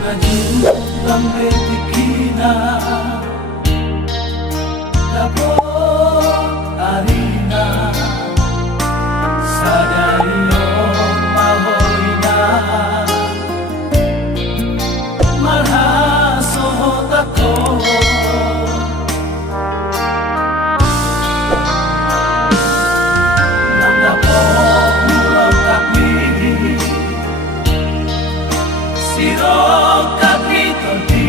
maju sampai dikina dapur arina sadario mahoina marha sohotako nang dapur mulong kapi sirong kapito di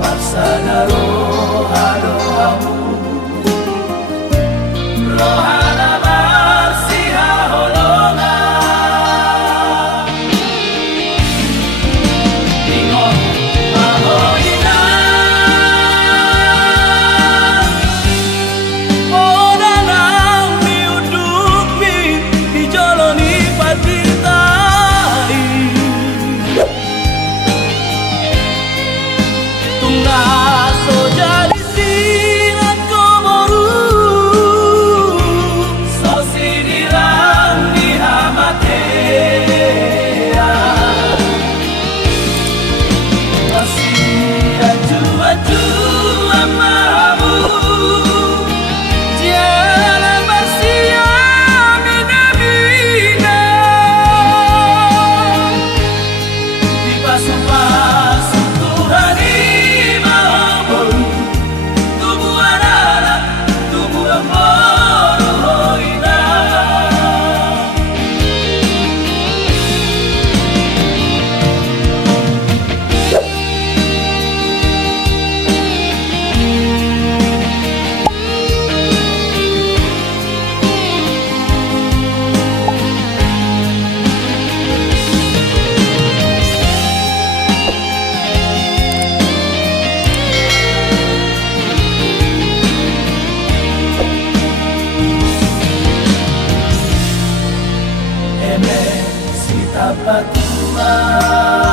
Marsanaro alohamu rohana marsiha holonga ingon mahoina ora nang miudupi dijoloni patitai tunggaso jadi silat komoru so sinilang dihamatea masih aju-aju amamu jalan masih mina-mina di pasu-pasu Tuhan Patua